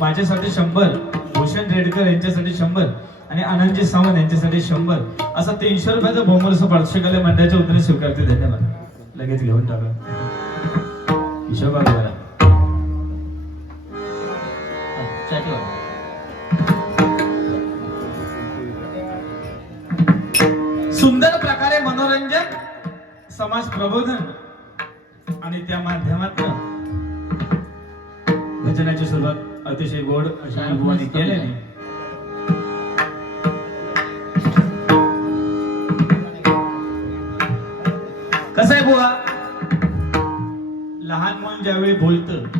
माझ्यासाठी शंभर भूषण रेडकर यांच्यासाठी शंभर आणि आनंदजी सावंत यांच्यासाठी शंभर. असा तीनशे रुपयाचा असं पार्श्वकला मंडळाच्या वतीने स्वीकारते. धन्यवाद. लगेच घेऊन टाका. हिशोब बघा सुंदर प्रकारे मनोरंजन समाज प्रबोधन आणि त्या माध्यमातून भजनाची सुरुवात अतिशय गोड अशा अनुभवाने केल्याने कसं आहे बुवा? लहान मुल ज्यावेळी बोलत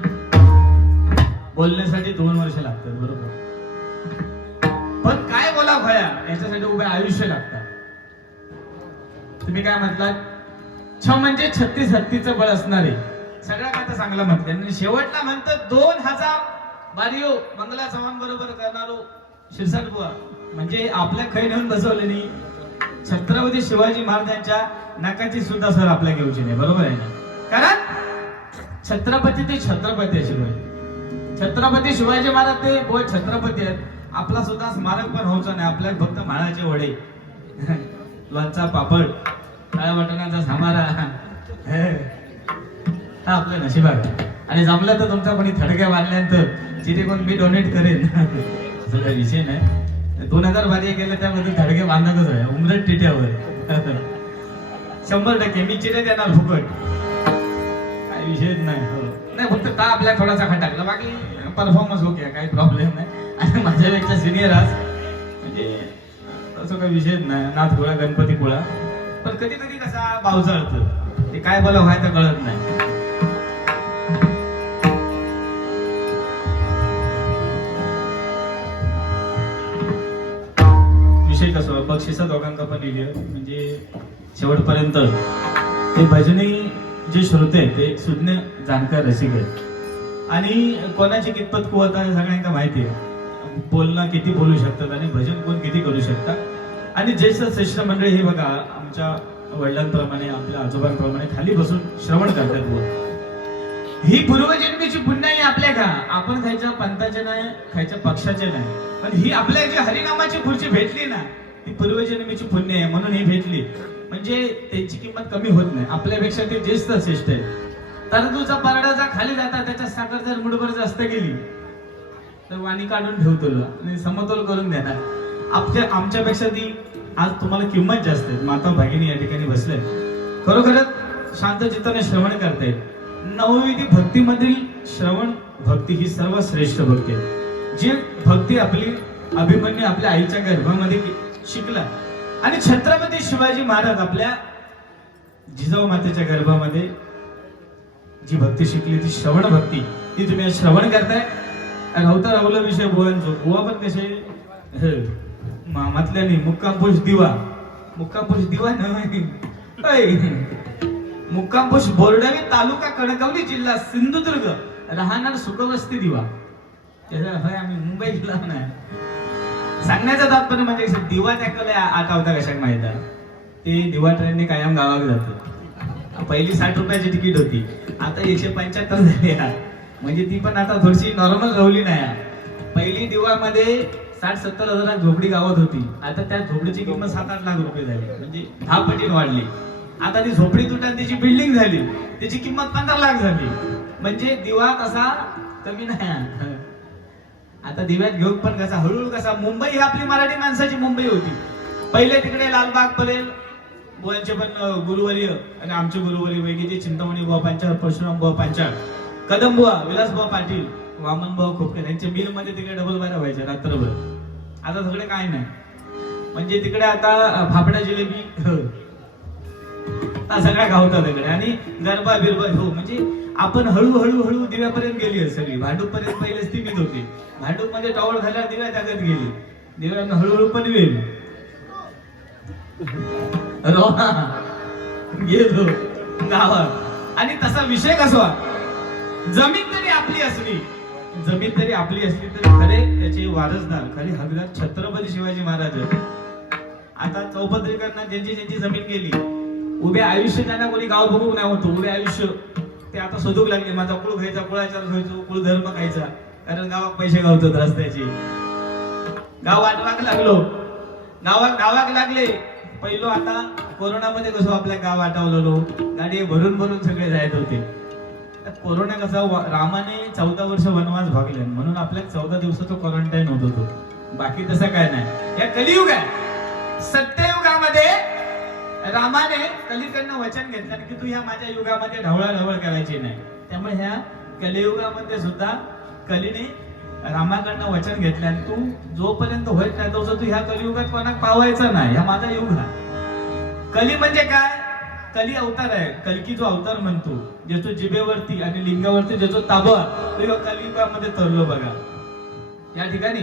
बोलण्यासाठी दोन वर्ष लागतात बरोबर? पण काय बोला भया याच्यासाठी उभे आयुष्य लागतात. तुम्ही काय म्हटलात? छ म्हणजे छत्तीस हत्तीचं बळ असणारे. सगळ्या कथा चांगला म्हटलं आणि शेवटला म्हणतं दोन हजार बारियो मंगला चव्हाण बरोबर करणारो शिरसाटबुवा म्हणजे आपल्या खै नेऊन बसवले नाही छत्रपती शिवाजी महाराजांच्या नाकाची सुद्धा सर आपल्या घेऊची नाही बरोबर आहे ना? कारण छत्रपती ते छत्रपती आहे शिवाजी छत्रपती शिवाजी महाराज ते बोय छत्रपती आहेत. आपला सुद्धा स्मारक पण व्हायचं नाही आपल्या फक्त माळाचे वडे. लोणचा पापड काय वाटण्याचा सामारा. हे. हा आपलं नशीब आहे. आणि जमलं तर तुमचा कोणी थडक्या बांधल्यानंतर जिथे कोण मी डोनेट करेन. असं काही विषय नाही. दोन हजार बारी गेलं त्यामध्ये थडके बांधतच आहे. उमरट टिट्यावर. शंभर टक्के. मी चिरे देणार फुकट. काही विषयच नाही. हो. नाही फक्त का आपल्या थोडासा खटाकला. बाकी परफॉर्मन्स ओके काही प्रॉब्लेम नाही. आणि माझ्यापेक्षा सिनियर आज. म्हणजे असं काही विषयच नाही. नाथ गोळा गणपती गोळा. पण कधी कधी कसा पावसाळतं ते काय बोला व्हायचं कळत नाही. विषय कसं बक्षिसा दोघांना पण लिहिली म्हणजे शेवटपर्यंत ते भजनी जे श्रोते आहेत ते सुज्ञ जाणकार रसिक आहेत. आणि कोणाची कितपत कुवत आहे सगळ्यांना माहिती आहे. बोलणं किती बोलू शकतात आणि भजन कोण किती करू शकतात. आणि ज्येष्ठ श्रेष्ठ मंडळी हे बघा आमच्या वडिलांप्रमाणे आपल्या आजोबांप्रमाणे खाली बसून श्रवण करतात बोल ही पूर्वजन्मीची पुण्याई आपल्या का आपण खायच्या पंथाचे नाही खायच्या पक्षाचे नाही. पण ही आपल्या जी हरिनामाची खुर्ची भेटली ना ती पूर्वजन्मीची पुण्य आहे म्हणून ही भेटली. म्हणजे त्यांची किंमत कमी होत नाही. आपल्यापेक्षा ते ज्येष्ठ श्रेष्ठ आहे तरतूचा पारडा जर खाली जाता त्याच्या साखर जर मुठभर जास्त गेली तर वाणी काढून ठेवतो तुला आणि समतोल करून देणार आपल्या आमच्यापेक्षा ती आज तुम्हाला किंमत जास्त आहे. माता भगिनी या ठिकाणी बसले खरोखरच शांत चित्ताने श्रवण येईल नवविधी भक्तीमधील श्रवण भक्ती ही सर्वात श्रेष्ठ भक्ती आहे. जी भक्ती आपली अभिमन्यू आपल्या आईच्या गर्भामध्ये शिकला. आणि छत्रपती शिवाजी महाराज आपल्या जिजाऊ मातेच्या गर्भामध्ये जी भक्ती शिकली ती श्रवण भक्ती. ती तुम्ही श्रवण करताय? राहता राहुला विषय बुवांचो बुवा पण कसे हे, मामातल्यानी मुक्कामपुष दिवा. मुक्कामपुष दिवा नाही मुक्कामपुष बोर्डावी तालुका कणकवली जिल्हा सिंधुदुर्ग. राहणार सुखवस्ती दिवा. त्याचा होय आम्ही मुंबई जिल्हा नाही सांगण्याचा तात्पर्य म्हणजे दिवा त्याकडे आठवता कशाक माहिती ते दिवा ट्रेनने कायम गावात जातो. पहिली साठ रुपयाची तिकीट होती. आता एकशे पंच्याहत्तर झाली म्हणजे ती पण आता थोडीशी नॉर्मल रवली नाही आहे. पहिली दिवामध्ये साठ सत्तर हजारात झोपडी गावात होती. आता त्या झोपडीची किंमत सात आठ लाख रुपये झाली. म्हणजे दहा पटीत वाढली. आता ती झोपडी तुटून त्याची बिल्डिंग झाली. त्याची किंमत पंधरा लाख झाली. म्हणजे दिवा तसा कमी नाही आता दिव्यात घेऊन पण कसा हळूहळू कसा मुंबई ही आपली मराठी माणसाची मुंबई होती. पहिले तिकडे लालबाग परेल बोलचे पण गुरुवर्य आणि आमचे गुरुवर्य वेगळे चिंतामणी बुवा पांचाळ परशुराम बुवा पांचाळ कदम बुवा विलास बुवा पाटील वामन बुवा खोपकर यांच्या मिलमध्ये तिकडे डबल बारा व्हायच्या रात्रभर. आता सगळे काय नाही. म्हणजे तिकडे आता अं, फाफडा जिलेबी हा सगळ्या गावता तिकडे आणि गरबा बिरबा हो म्हणजे आपण हळूहळू हळू दिव्यापर्यंत गेली सगळी. भांडूप पर्यंत पहिले स्थितीत होती भांडूपमध्ये टॉवर झाल्यावर दिव्या ताकद गेली. दिव्यानं हळूहळू पण वेल. रोहा. गेलो गावात. आणि तसा विषय कसा जमीन तरी आपली असली. जमीन तरी आपली असली तरी खरे त्याचे वारसदार खरे हकदार छत्रपती शिवाजी महाराज आता चौपदरीकरणात ज्यांची ज्यांची जमीन गेली उभे आयुष्य त्यांना कोणी गाव बघू नाही होतो उभे आयुष्य. ते आता शोधूक लागले. माझा कुळ घ्यायचा कुळाचार घ्यायचो कुळ धर्म खायचा. कारण गावात पैसे गावतात रस्त्याचे. गाव वाटवाक लागलो. गावात गावाक लागले. पहिलो आता कोरोनामध्ये कसं आपल्या गाव आठवलेलो गाडी भरून भरून सगळे जायत होते. कोरोना कसा रामाने चौदा वर्ष वनवास भागले. म्हणून आपल्या चौदा दिवसाचा क्वारंटाईन होत होतो. बाकी तसं काय नाही. या कलियुग आहे. सत्य रामाने कलिकडनं वचन घेतलं की तू ह्या माझ्या युगामध्ये ढवळा ढवळ करायची नाही. त्यामुळे ह्या कलियुगामध्ये सुद्धा कलीने रामाकडनं वचन घेतलं आणि तू जोपर्यंत होत नाही तसं तू ह्या कलियुगात कोणाक पावायचा नाही. ह्या माझा युग हा. कली म्हणजे काय? कली अवतार आहे. कलकी जो अवतार म्हणतो ज्याचो जिभेवरती आणि लिंगावरती ज्याचो ताबा तो ह्या कलियुगामध्ये तरलो बघा. या ठिकाणी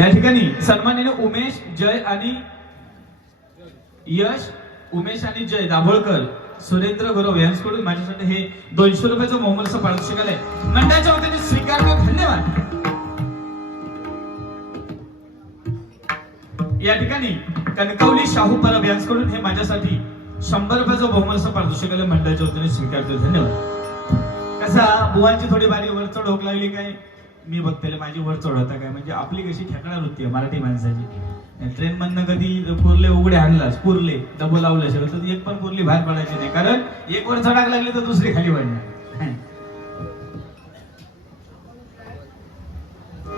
या ठिकाणी सन्मानिने उमेश जय आणि यश उमेश आणि जय दाभोळकर सुरेंद्र गुरव यांच्याकडून माझ्यासाठी हे दोनशे रुपयाचं मोहम्मदचं पारितोषिक आलंय. मंडळाच्या वतीने स्वीकारतो धन्यवाद. या ठिकाणी कणकवली शाहू परब यांच्याकडून हे माझ्यासाठी शंभर रुपयाचं बहुमलचं पारितोषिक आलं मंडळाच्या वतीने स्वीकारतो धन्यवाद. कसा बुवांची थोडी बारी वर चढ होक लागली काय? मी बघतेले माझी वर चढ होता काय? म्हणजे आपली कशी ठेकणार वृत्ती आहे मराठी माणसाची. ट्रेन मधनं कधी कुर्ले उघडे आणलास? कुर्ले डबल लावलं तर एक पण कुर्ली बाहेर पडायची नाही. कारण एक वर चढाक लागली तर दुसरी खाली पडणार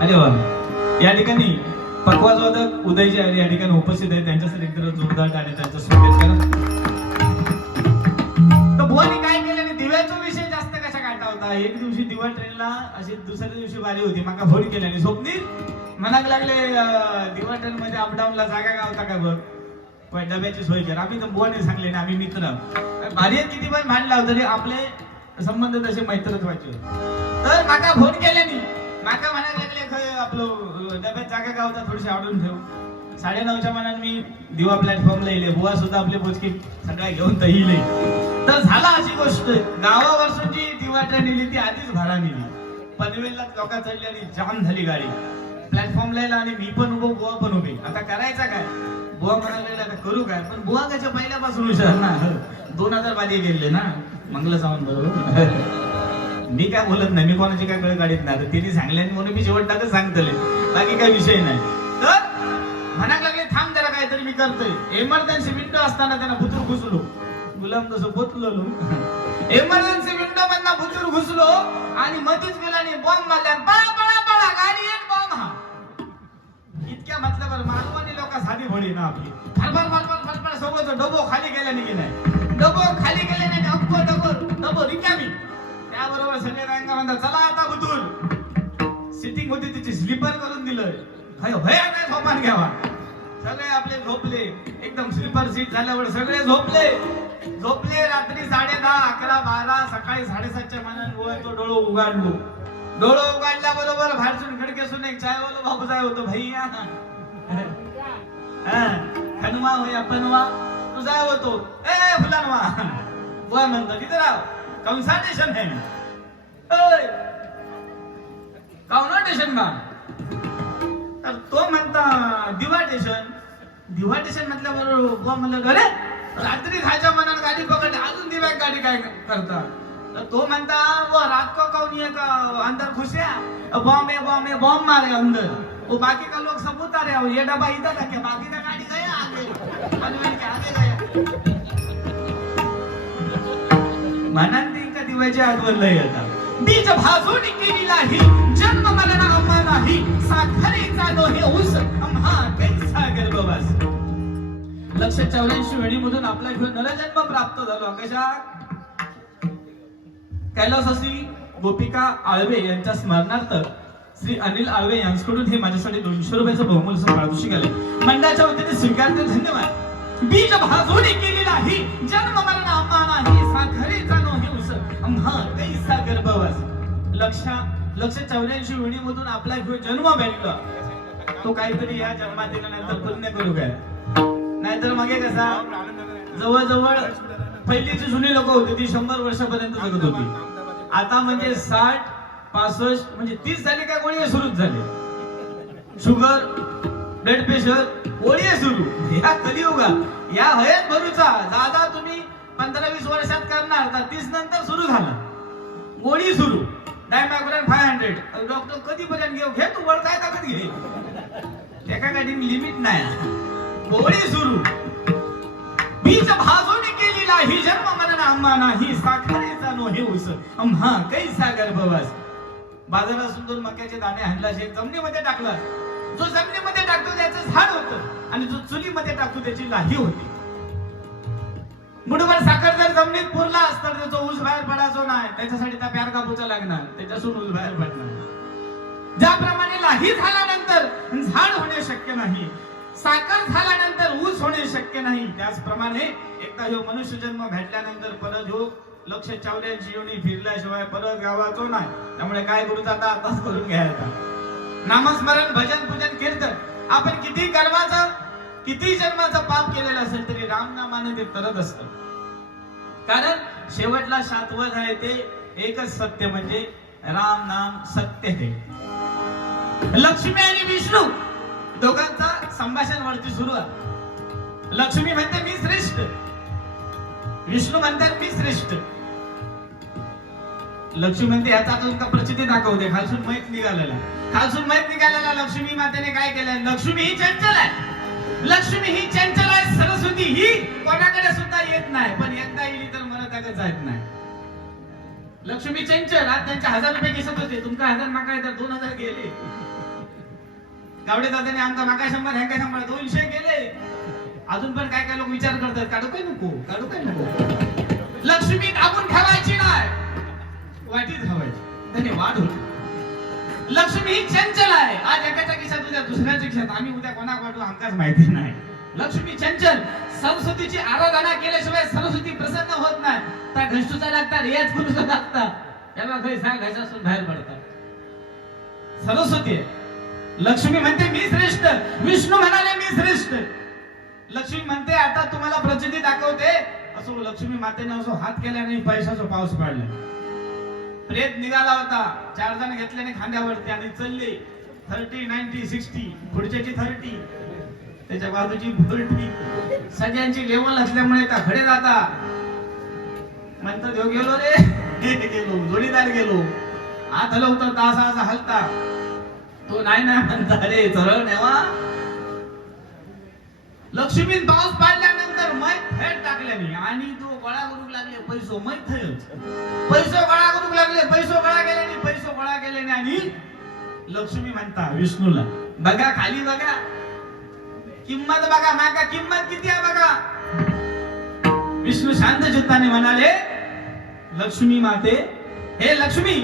अरे वा या ठिकाणी पक्वाजवादक उदय जे या ठिकाणी उपस्थित आहेत. त्यांच्यासाठी एकदा जोरदार आणि त्यांचं स्वागत करा. एक दिवशी दिवा ट्रेनला अशी दुसऱ्या दिवशी बारी होती. माका फोन केला आणि स्वप्नील मनाक लागले दिवा ट्रेन मध्ये अपडाऊनला जागा गावता का बघ? पण डब्याची सोय कर आम्ही तर बुवाने सांगले ना आम्ही मित्र. भारी किती पण भांडला तरी आपले संबंध तसे मैत्रच व्हायचे. तर माका फोन केल्यानी माका म्हणायला लागले खय आपलं डब्यात जागा गावता थोडीशी आवडून ठेव. साडे नऊच्या मनात मी दिवा प्लॅटफॉर्मला येईल. बुवा सुद्धा आपले बोचकी सगळ्या घेऊन तर येईल. तर झाला अशी गोष्ट. गावावरसून जी दिवा ट्रेन नेली ती आधीच भरा नेली पनवेलला लोका चढली आणि जाम झाली गाडी. प्लॅटफॉर्मला येईल आणि मी पण उभो बुवा पण उभे. आता करायचा काय? बुवा म्हणाले आता करू काय? पण बुवा कशा पहिल्यापासून हुशार ना? दोन हजार बाजी गेले ना? मंगल सावंत बरोबर? मी काय बोलत नाही. मी कोणाची काय कळ काढत नाही तिने सांगल्याने म्हणून मी शेवट टाकत सांगतले. बाकी काही विषय नाही. म्हणा लागले थांब जरा काहीतरी मी करतोय. एमर्जन्सी विंडो असताना त्यांना बुतूर घुसलो. गुलाम कसं बोतलो एमर्जन्सी विंडो मधनं बुतूर घुसलो आणि मधीच गेला आणि बॉम्ब मारल्या पळा पळा पळा गाडी एक बॉम्ब हा. इतक्या म्हटल्यावर मालवणी लोक साधी भोळी ना आपली. फरफर फरफर फरफर सोबत डबो खाली गेल्याने की नाही डबो खाली गेल्याने डबो डबो डबो रिकामी. त्याबरोबर सगळे रंगा म्हणतात चला आता बुतूर सिटिंग होती तिची. स्लीपर करून दिलं भय नाही झोपान घ्यावा. सगळे आपले झोपले. एकदम स्लीपर सीट झाल्यावर सगळे झोपले. झोपले रात्री साडे दहा अकरा बारा सकाळी साडेसातच्या मानाने गोळा डोळो उघडलो. डोळो उघडल्या बरोबर भारसून खडकेसून एक चायवालो बाबू जाय होतो भैया. खनवा होय पनवा. तू जाय होतो. ए फुलानवा. बुवा म्हणतो तिथे राव? कन्सल्टेशन है ओय. काउनटेशन बा दिवाटेशन दिवाटेशन म्हटल्याबरोबर बुवा म्हणलं अरे रात्री खायच्या मनात गाडी पकडली अजून दिव्यात गाडी काय करता तर तो म्हणता वो रात को कौन ये का अंदर घुसया बॉम्ब है बॉम्ब है बॉम्ब मारे अंदर. वो बाकी का लोग सब उतारे हो ये डब्बा इधर रखे बाकी का गाड़ी गया आगे. पनवेल के आगे गया. मनांती का दिवाच्या आजवर लय येतात बीज भाजून केली नाही जन्म मरण आम्हा नाही. साखरेचा दोहे ऊस लक्ष चौऱ्याऐंशी वेळीमधून आपला घेऊन नरजन्म प्राप्त झालो. कशा कैलासवासी गोपिका आळवे यांच्या स्मरणार्थ श्री अनिल आळवे यांच्याकडून हे माझ्यासाठी दोनशे रुपयाचं बहुमूल्य पारितोषिक आले मंडळाच्या वतीने स्वीकारते धन्यवाद. बीज भाजून केली नाही जन्म मरण आम्हा नाही जाणो हे उस आम्हा कैसा गर्भवास लक्ष लक्ष चौऱ्याऐंशी वेळीमधून आपला जन्म भेटला. तो काहीतरी या जन्मात दिल्यानंतर पुण्य करू काय? नाहीतर मग हे कसा? जवळजवळ पहिलीची जुनी लोक होती ती शंभर वर्षापर्यंत जगत होती. आता म्हणजे साठ पासष्ट म्हणजे तीस झाली काय कोणी सुरूच झाले. शुगर ब्लड प्रेशर ओळी सुरू. या कलियुगा या हयात भरूचा. दादा तुम्ही पंधरा वीस वर्षात करणार तर तीस नंतर सुरू झाला. गोळी सुरू. डायमॅग्रेन फाय हंड्रेड डॉक्टर कधीपर्यंत घेऊ? घे तू वर काय ताकद घे एका गाडीने लिमिट नाही. गोळी सुरू बीज भाजून केलेला ही जन्म मरण आम्हा नाही. साखरेचा नो हे उस आम्हा कैसा गर्भवास बाजारातून दोन मक्याचे दाणे हाणला शेत जमिनीमध्ये टाकला जो जमिनीमध्ये टाकतो त्याचं झाड होत आणि जो चुलीमध्ये टाकतो त्याची लाही होती. मुठभर साखर जर जमिनीत पुरला असता त्याचा ऊस बाहेर पडायचो नाही. त्याच्यासाठी त्या प्यार कापूचा लागणार. त्याच्यासून ऊस बाहेर पडणार. ज्याप्रमाणे लाही झाल्यानंतर झाड होणे शक्य नाही. साखर झाल्यानंतर ऊस होणे शक्य नाही. त्याचप्रमाणे एकदा ह्यो मनुष्य जन्म भेटल्यानंतर परत ह्यो लक्ष चावल्यांची योनी फिरल्याशिवाय परत गावाचो नाही. त्यामुळे काय करू आता आताच करून घ्यायचा. नामस्मरण भजन पूजन कीर्तन. आपण किती कर्माचं किती जन्माचं पाप केलेलं असेल तरी रामनामाने ते तरत असत. कारण शेवटला शातवत आहे ते एकच सत्य म्हणजे राम नाम सत्य हे. लक्ष्मी आणि विष्णू दोघांचा संभाषण वरती सुरू आहे. लक्ष्मी म्हणते मी श्रेष्ठ. विष्णू म्हणतात मी श्रेष्ठ. लक्ष्मी म्हणते याचा अजून का प्रचिती दाखवते खालसून मैत निघालेला खालसून मैत निघालेला लक्ष्मी मातेने काय केलंय लक्ष्मी ही चंचल आहे. लक्ष्मी ही चंचल आहे सरस्वती ही कोणाकडे सुद्धा येत नाही. पण एकदा येईल तर मला त्याकडे जात नाही. लक्ष्मी चंचल आज त्यांचे हजार रुपये दिसत होते तुमका हजार माका तर दोन हजार गेले. गावडे दादाने आमचा माका शंभर ह्यांका शंभर दोनशे गेले अजून पण काय काय लोक विचार करतात काढू काय नको काढू काय नको. लक्ष्मी दाबून ठेवायची नाही. वाटी ठेवायची धन्यवाद होतो. लक्ष्मी ही चंचल आहे. आज एकाच्या खिशात उद्या दुसऱ्याच्या खिशात. आम्ही उद्या कोणा वाटू आमकाच माहिती नाही. लक्ष्मी चंचल सरस्वतीची आराधना केल्याशिवाय सरस्वती प्रसन्न होत नाही. त्या घष्टूचा लागता रियाज करूचा लागता. याला घरी सांग घशातून बाहेर पडतात सरस्वती आहे. लक्ष्मी म्हणते मी श्रेष्ठ. विष्णू म्हणाले मी श्रेष्ठ. लक्ष्मी म्हणते आता तुम्हाला प्रचिती दाखवते. असो लक्ष्मी मातेने असो हात केल्याने पैशाचा पाऊस पाडला. प्रेत निघाला होता. चार जण घेतल्याने खांद्यावरती आणि चलले. थर्टी नाईन्टी सिक्स्टी पुढच्याची थर्टी. त्याच्या बाजूची थर्टी सगळ्यांची लेवल असल्यामुळे त्या खडे जाता. म्हणतो देव गेलो रे. गेलो जोडीदार गेलो. हात हलवतो तासा हलता. तो नाही नाही म्हणता अरे सरळ नेवा. लक्ष्मी पाऊस पाडल्यानंतर मै थेट मी. आणि तो गोळा करू लागले पैसो मै थेट पैसो गोळा करू लागले पैसो गोळा केल्याने पैसो गोळा केल्याने आणि लक्ष्मी म्हणता विष्णूला बघा खाली बघा. किंमत बघा माका किंमत किती आहे बघा. विष्णू शांत चित्ताने म्हणाले लक्ष्मी माते हे लक्ष्मी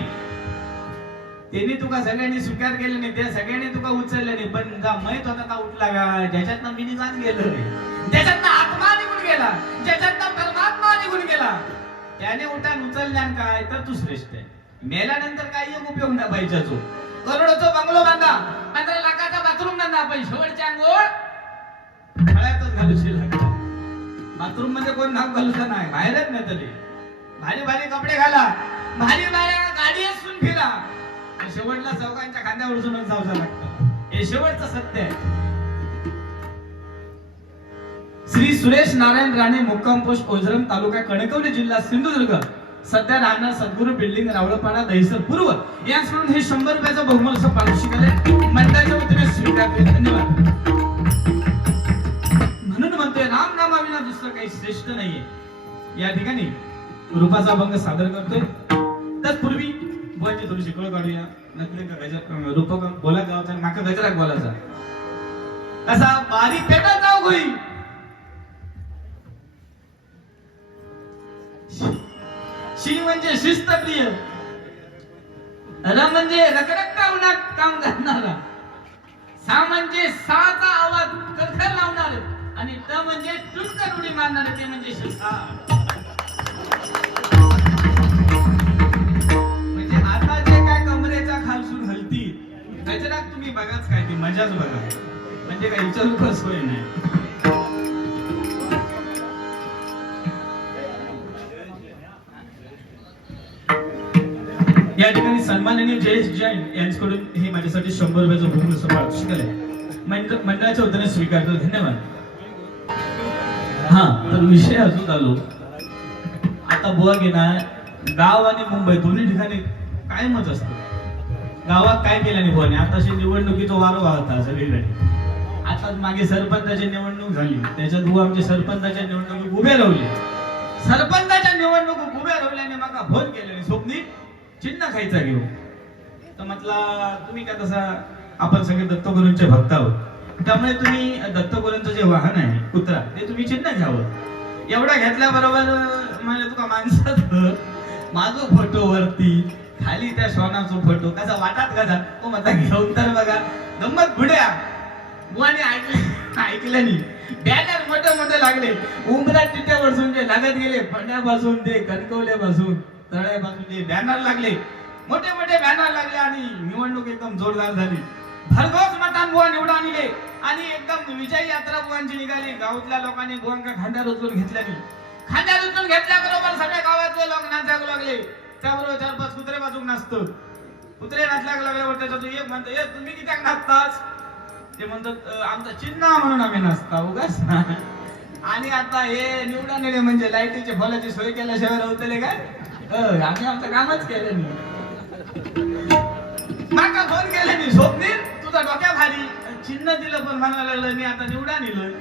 त्यांनी तुका सगळ्यांनी स्वीकार केले नाही त्या सगळ्यांनी तुका उचलले नाही. पण जा मैत होता का उठला? का ज्याच्यातनं मी निघान गेलो रे ज्याच्यातनं आत्मा निघून गेला ज्याच्यातनं परमात्मा निघून गेला त्याने उठान उचलल्यान काय? तर तू श्रेष्ठ आहे. मेल्यानंतर काही एक उपयोग नाही पाहिजे तो. बंगलो बांधा पंधरा लाखाचा बाथरूम बांधा पण शेवटच्या अंघोळ फळ्यातच घालूशी लागला. बाथरूममध्ये कोण नाव घालूचा नाही बाहेरच नाही तरी. भारी भारी कपडे घाला. भारी भारी गाडी असून फिरा शेवटला चौकांच्या खांद्यावर उचलून जावं लागतं. हे शेवटचं सत्य आहे. श्री सुरेश नारायण राणे मुक्काम पोस्ट ओझरम तालुका कणकवली जिल्हा सिंधुदुर्ग. सध्या राहणार सद्गुरू बिल्डिंग रावळपाडा दहिसर पूर्व. याचकडून हे शंभर रुपयाचं बहुमल असं पारितोषिक शिकले मंडळाच्या वतीने स्वीकारते धन्यवाद. म्हणून म्हणतोय राम नामाविना दुसरं काही श्रेष्ठ नाहीये. या ठिकाणी रूपाचा भंग सादर करतोय. तत्पूर्वी बुवाची थोडीशी कळ काढूया. नकली का गजर बोला गावचा नाका गजराक बोलायचा कसा बारीक पेटा जाऊ होई शी म्हणजे शिस्तप्रिय. र म्हणजे रखरखता उन्हात काम करणारा. सा म्हणजे साचा आवाज कथर लावणार. आणि त म्हणजे टुटकर उडी मारणार ते म्हणजे शिस्ता बघाच काय ती मजाच बघा. म्हणजे काय विचारू कस होय नाही. या ठिकाणी सन्माननीय जयेश जैन यांच्याकडून हे माझ्यासाठी शंभर रुपयाचं भूमी पारितोषिक आहे मंड- मंडळाच्या वतीने स्वीकारतो. धन्यवाद. हा तर विषय अजून आलो आता बुवा घेणार. गाव आणि मुंबई दोन्ही ठिकाणी काय मत असतं? गावात काय केलं नाही बुवाने? आताशी निवडणुकीचं वारं वाहता सगळीकडे आता मागे सरपंचाची निवडणूक झाली. त्याच्यात बुवा आमचे सरपंचाच्या निवडणुकीत उभे राहिले. सरपंचाच्या निवडणूक उभ्या राहिल्याने माका फोन केले स्वप्नी चिन्ह खायचा घेऊ. तर म्हटला तुम्ही काय तसा आपण सगळे दत्तगुरूंचे भक्त आहोत. त्यामुळे तुम्ही दत्तगुरूंचं जे वाहन आहे कुत्रा ते तुम्ही चिन्ह घ्यावं. एवढा घेतल्याबरोबर म्हणजे तुका माणसात माझं फोटो वरती खाली त्या श्वानाचा फोटो कसा वाटात कसा तो माझा घेऊन तर बघा. गंमत बुड्या. मुलाने ऐकलं ऐकलं नाही. बॅनर मोठे मोठे लागले. उमरा तिथे ते लागत गेले फण्यापासून ते कणकवल्यापासून तळ्यापासून ते बॅनर लागले. मोठे मोठे बॅनर लागले आणि निवडणूक एकदम जोरदार झाली. भरघोस मतान बुवा निवडून आणले आणि एकदम विजय यात्रा बुवांची निघाली. गावातल्या लोकांनी बुवांका खांद्यावर उचलून घेतल्यानी खांद्यावर उचलून घेतल्याबरोबर सगळ्या गावातले लोक नाचायला लागले. त्याबरोबर चार पाच कुत्रे बाजूक नाचतो कुत्रे नाचल्याक लागल्यावर त्याच्यातून एक म्हणतो ए तुम्ही कित्याक नाचतास ते म्हणतात आमचा आमचं चिन्ह म्हणून आम्ही नाचता उगाच. आणि आता हे निवडा नेले म्हणजे लाईटीचे फॉलाची सोय केल्याशिवाय राहतले काय? आम्ही आमचं कामच केलं नाही. माका फोन केले मी स्वप्नील तुझा डोक्या भारी. चिन्ह दिलं पण म्हणायला लागलं मी आता निवडा नेलं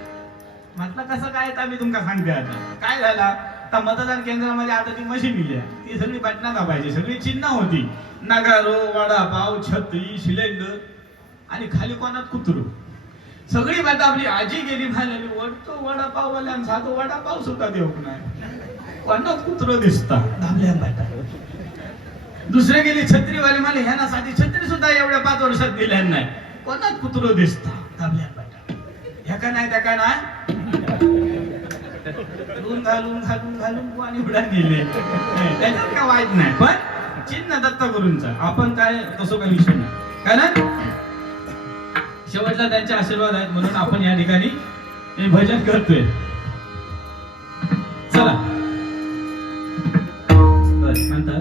म्हटलं कसं काय? तर मी तुमका सांगते आता. काय झाला? आता मतदान केंद्रामध्ये आता ती मशीन दिली ती सगळी बटना दाबायची सगळी चिन्ह होती. नगारो वडापाव छत्री सिलेंडर आणि खाली कोणात कुत्रू. सगळी बात आपली आजी गेली म्हणाली वडतो वडापाव वाल्या साधो वडापाव सुद्धा देऊ नाही. कोणात कुत्र दिसता? दाबल्या बाटा दुसरे गेली छत्रीवाले मला ह्याना साधी छत्री सुद्धा एवढ्या पाच वर्षात दिल्या नाही. कोणात कुत्र दिसता? दाबल्या बाटा ह्या का नाही त्या का नाही. घालून घालून घालून घालून गेले. त्याच्यात काय वाईट नाही पण चिन्ह दत्त गुरूंचा आपण काय तसं काही विषय नाही. कारण शेवटला त्यांचे आशीर्वाद आहेत म्हणून आपण या ठिकाणी भजन करतोय. चला. म्हणतात